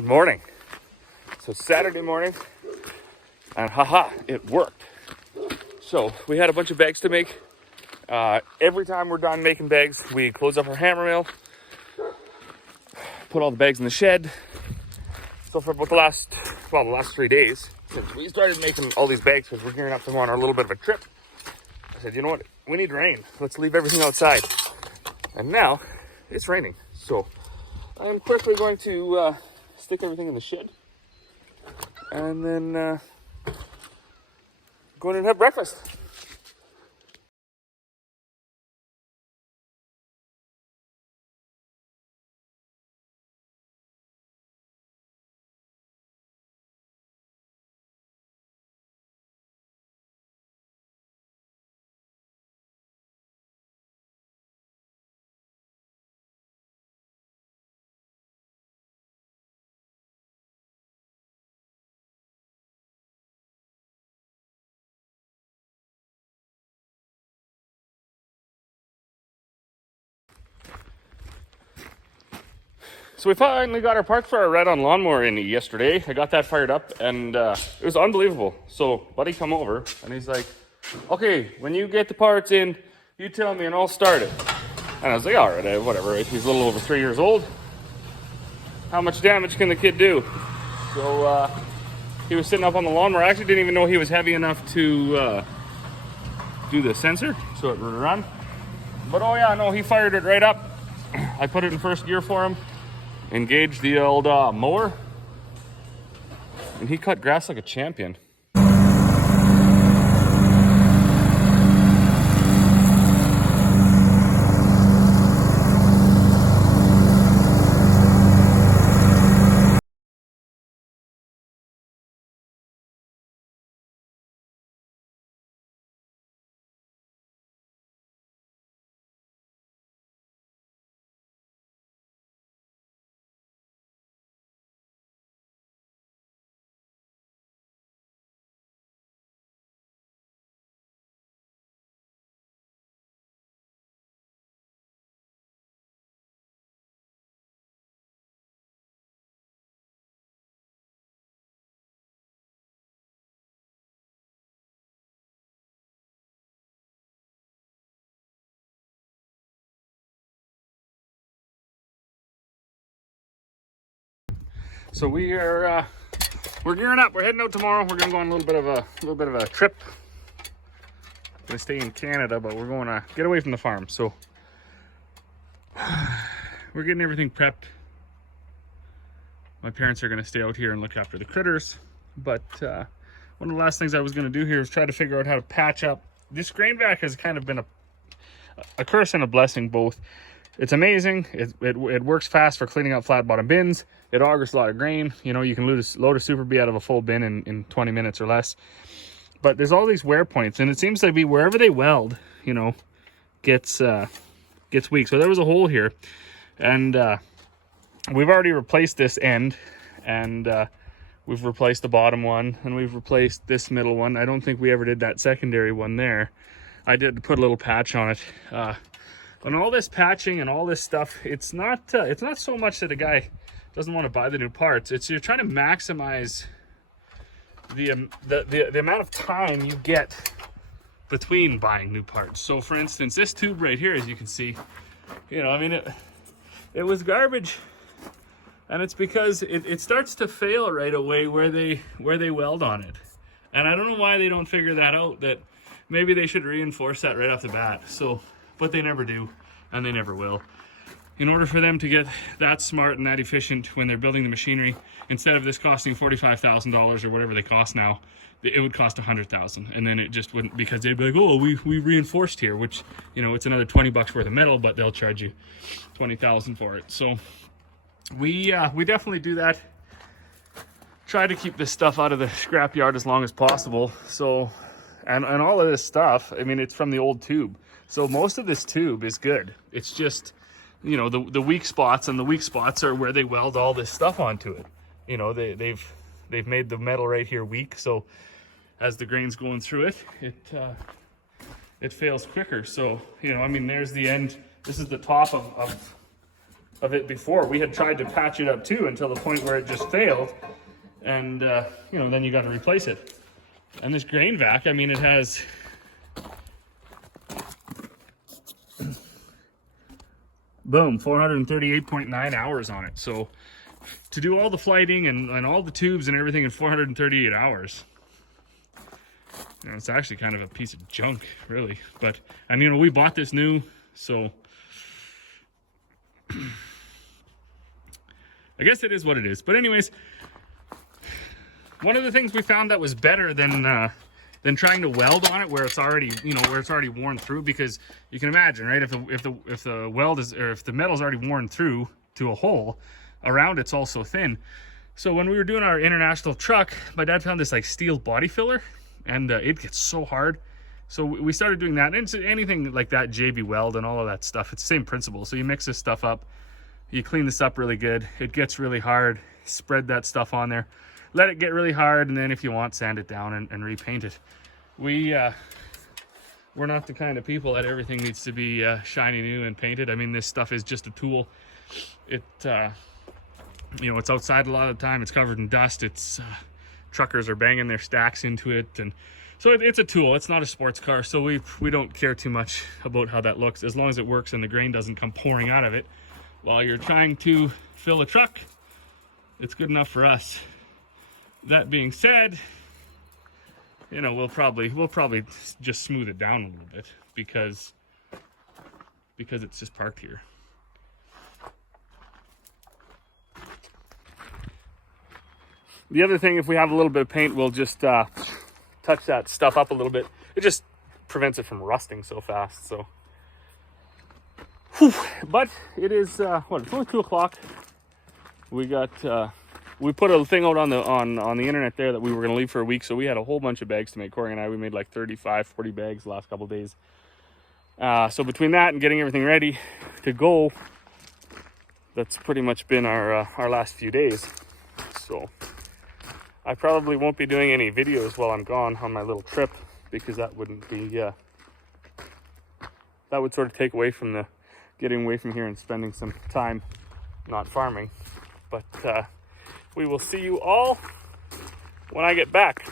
Good morning. So it's Saturday morning, and haha, it worked. So we had a bunch of bags to make. Every time we're done making bags, we close up our hammer mill, put all the bags in the shed. So for about the last 3 days, since we started making all these bags because we're gearing up to go on our little bit of a trip, I said, you know what, we need rain. Let's leave everything outside. And now it's raining. So I'm quickly going to stick everything in the shed and then go in and have breakfast. So we finally got our parts for our red-on lawnmower in yesterday. I got that fired up, and it was unbelievable. So buddy come over, and he's like, okay, when you get the parts in, you tell me and I'll start it. And I was like, all right, whatever. He's a little over 3 years old. How much damage can the kid do? So he was sitting up on the lawnmower. I actually didn't even know he was heavy enough to do the sensor, so it would run. But oh yeah, no, he fired it right up. I put it in first gear for him. Engaged the old mower, and he cut grass like a champion. So we're gearing up. We're heading out tomorrow. We're gonna go on a little bit of a trip. Gonna stay in Canada, but we're going to get away from the farm. So we're getting everything prepped. My parents are gonna stay out here and look after the critters. But one of the last things I was gonna do here is try to figure out how to patch up. This grain vac has kind of been a curse and a blessing both. It's amazing. It works fast for cleaning out flat bottom bins. It augers a lot of grain. You know, you can load a Super B out of a full bin in 20 minutes or less. But there's all these wear points, and it seems to be wherever they weld, you know, gets weak. So there was a hole here, and we've already replaced this end, and we've replaced the bottom one, and we've replaced this middle one. I don't think we ever did that secondary one there. I did put a little patch on it. And all this patching and all this stuff, it's not so much that a guy doesn't want to buy the new parts. It's you're trying to maximize the amount of time you get between buying new parts. So for instance, this tube right here, as you can see, you know, I mean, it was garbage, and it's because it starts to fail right away where they weld on it. And I don't know why they don't figure that out, that maybe they should reinforce that right off the bat. So, but they never do, and they never will. In order for them to get that smart and that efficient when they're building the machinery, instead of this costing $45,000 or whatever they cost now, it would cost $100,000, and then it just wouldn't, because they'd be like, oh, we reinforced here, which, you know, it's another 20 bucks worth of metal, but they'll charge you 20,000 for it. So we definitely do that. Try to keep this stuff out of the scrap yard as long as possible. So, and all of this stuff, I mean, it's from the old tube. So most of this tube is good. It's just, you know, the weak spots, and the weak spots are where they weld all this stuff onto it. You know, they've made the metal right here weak, so as the grain's going through it, it fails quicker. So, you know, I mean, there's the end. This is the top of of it before. We had tried to patch it up too until the point where it just failed, and you know, then you got to replace it. And this grain vac, I mean, it has boom, 438.9 hours on it. So to do all the flighting and all the tubes and everything in 438 hours, you know, it's actually kind of a piece of junk, really. But I mean, we bought this new, so I guess it is what it is. But anyways, one of the things we found that was better than trying to weld on it where it's already, you know, where it's already worn through, because you can imagine, right? If the weld is, or if the metal's already worn through to a hole around, it's also thin. So when we were doing our international truck, my dad found this like steel body filler, and it gets so hard. So we started doing that. And anything like that, JB Weld and all of that stuff, it's the same principle. So you mix this stuff up, you clean this up really good. It gets really hard. Spread that stuff on there. Let it get really hard, and then if you want, sand it down and repaint it. We're not the kind of people that everything needs to be shiny new and painted. I mean, this stuff is just a tool. It, you know, it's outside a lot of the time. It's covered in dust. It's truckers are banging their stacks into it, and so it's a tool. It's not a sports car, so we don't care too much about how that looks, as long as it works and the grain doesn't come pouring out of it while you're trying to fill a truck. It's good enough for us. That being said, you know, we'll probably just smooth it down a little bit because it's just parked here. The other thing, if we have a little bit of paint, we'll just touch that stuff up a little bit. It just prevents it from rusting so fast. So, whew. But it is what? It's only 2 o'clock. We got. We put a thing out on the internet there that we were going to leave for a week, so we had a whole bunch of bags to make. Corey and I, we made like 35, 40 bags the last couple of days. So between that and getting everything ready to go, that's pretty much been our last few days. So I probably won't be doing any videos while I'm gone on my little trip, because that wouldn't be, that would sort of take away from the getting away from here and spending some time not farming. But we will see you all when I get back.